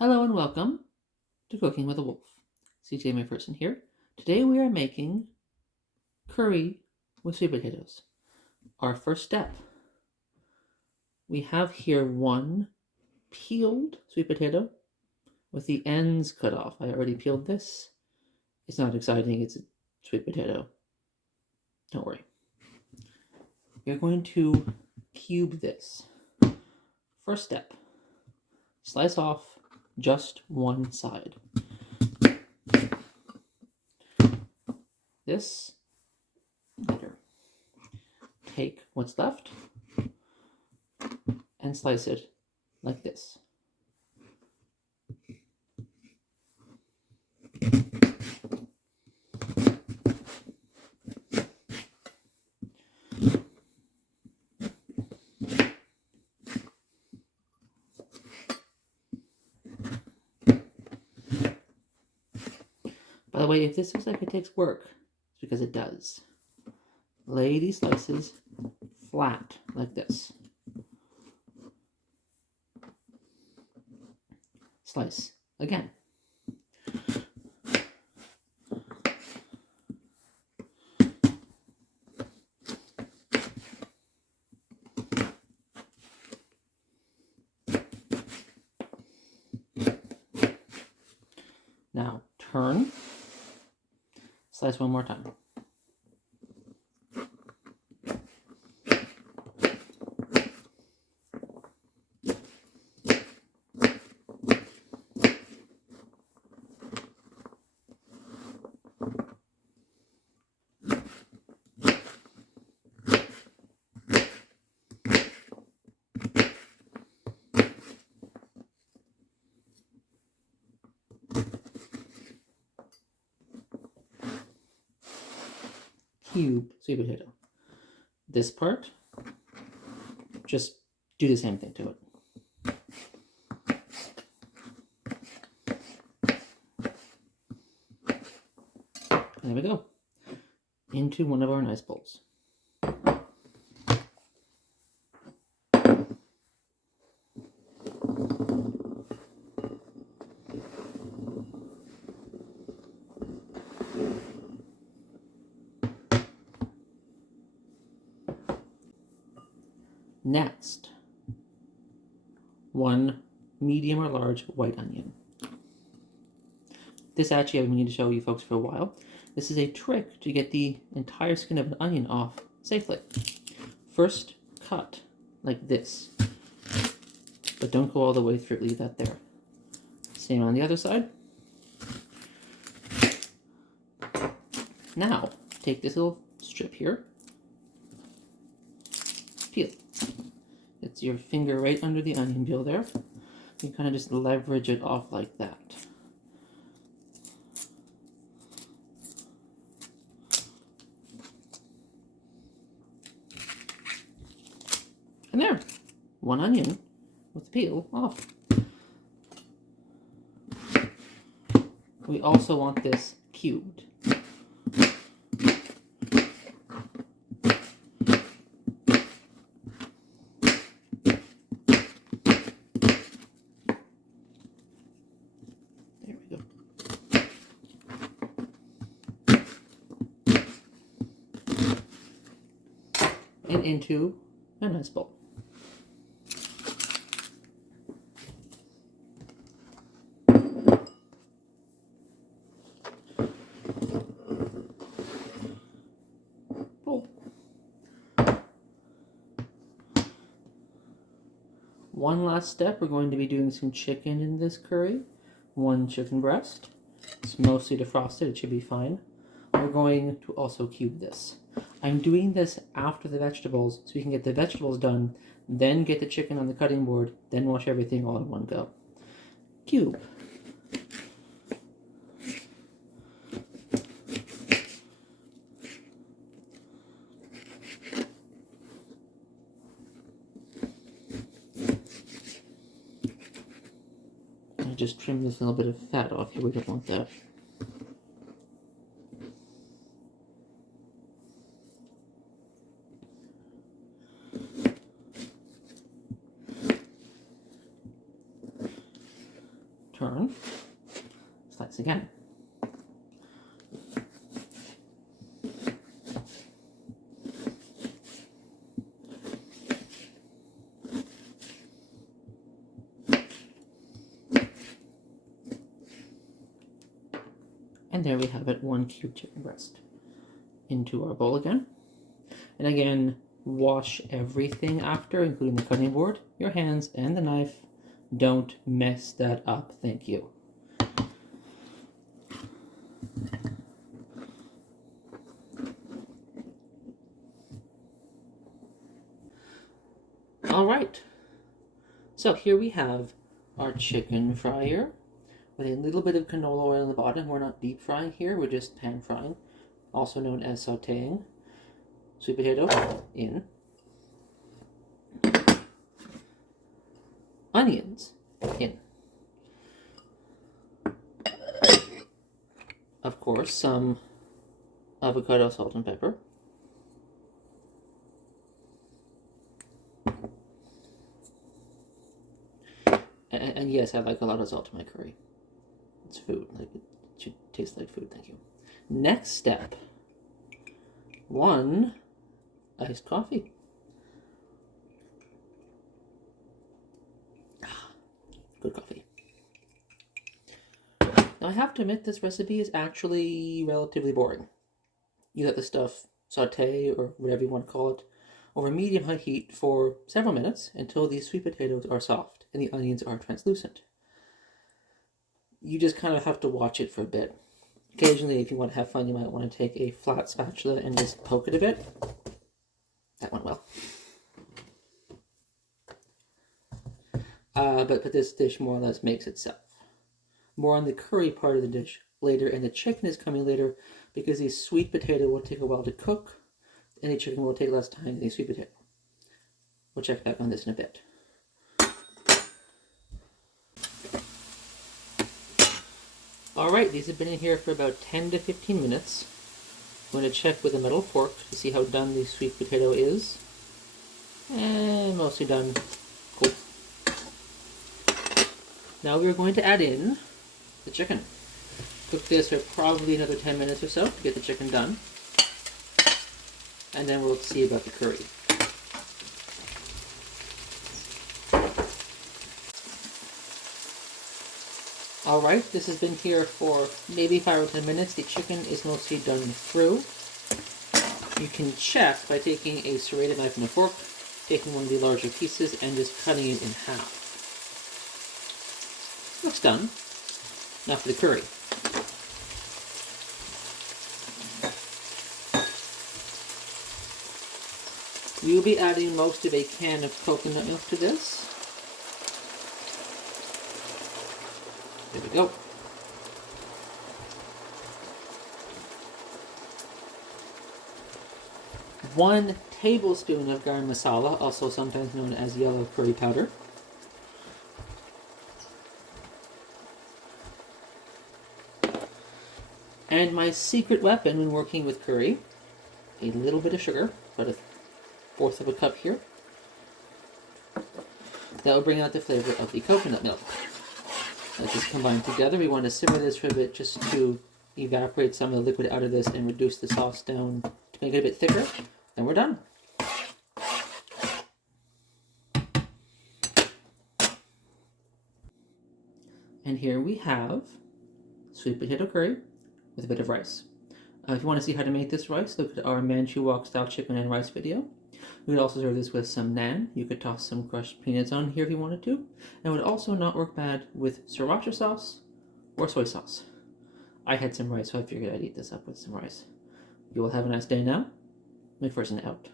Hello and welcome to Cooking with a Wolf. CJ McPherson here. Today we are making curry with sweet potatoes. Our first step. We have here one peeled sweet potato with the ends cut off. I already peeled this. It's not exciting, it's a sweet potato. Don't worry. We're going to cube this. First step. Slice off just one side. This later. Take what's left and slice it like this. By the way, if this looks like it takes work, it's because it does. Lay these slices flat like this. Slice again. Now turn, slice one more time. Cube sweet potato. This part, just do the same thing to it. There we go. Into one of our nice bowls. Next, one medium or large white onion. This actually I've been meaning to show you folks for a while. This is a trick to get the entire skin of an onion off safely. First, cut like this, but don't go all the way through, leave that there. Same on the other side. Now, take this little strip here, peel. It's your finger right under the onion peel there. You kind of just leverage it off like that. And there, one onion with the peel off. We also want this cubed. There we go. And into a nice bowl. One last step, we're going to be doing some chicken in this curry. One chicken breast. It's mostly defrosted, it should be fine. We're going to also cube this. I'm doing this after the vegetables so we can get the vegetables done, then get the chicken on the cutting board, then wash everything all in one go. Cube. Just trim this little bit of fat off here, we don't want that. turn, slice again. And there we have it, 1 cube chicken breast. Into our bowl again. And again, wash everything after, including the cutting board, your hands, and the knife. Don't mess that up, thank you. All right, so here we have our chicken fryer with a little bit of canola oil in the bottom. We're not deep frying here, we're just pan frying, also known as sauteing. Sweet potato in. Onions in. Of course, some avocado, salt, and pepper. And yes, I like a lot of salt in my curry. It's food. Like, it should taste like food, thank you. Next step. 1 iced coffee. Good coffee. Now I have to admit, this recipe is actually relatively boring. You let the stuff saute, or whatever you want to call it, over medium-high heat for several minutes until these sweet potatoes are soft and the onions are translucent. You just kind of have to watch it for a bit. Occasionally, if you want to have fun, you might want to take a flat spatula and just poke it a bit. That went well. But this dish more or less makes itself. More on the curry part of the dish later, and the chicken is coming later because the sweet potato will take a while to cook, and the chicken will take less time than the sweet potato. We'll check back on this in a bit. Alright, these have been in here for about 10 to 15 minutes. I'm going to check with a metal fork to see how done the sweet potato is. And mostly done. Cool. Now we're going to add in the chicken. Cook this for probably another 10 minutes or so to get the chicken done. And then we'll see about the curry. Alright, this has been here for maybe 5 or 10 minutes. The chicken is mostly done through. You can check by taking a serrated knife and a fork, taking one of the larger pieces, and just cutting it in half. Looks done. Now for the curry. We will be adding most of a can of coconut milk to this. There we go. One tablespoon of garam masala, also sometimes known as yellow curry powder. And my secret weapon when working with curry, a little bit of sugar, about 1/4 of a cup here. That will bring out the flavor of the coconut milk. Let this combine together. We want to simmer this for a bit just to evaporate some of the liquid out of this and reduce the sauce down to make it a bit thicker. Then we're done. And here we have sweet potato curry with a bit of rice. If you want to see how to make this rice, look at our Manchu Wok style chicken and rice video. We would also serve this with some naan. You could toss some crushed peanuts on here if you wanted to. And it would also not work bad with sriracha sauce or soy sauce. I had some rice, so I figured I'd eat this up with some rice. You will have a nice day now. McPherson out.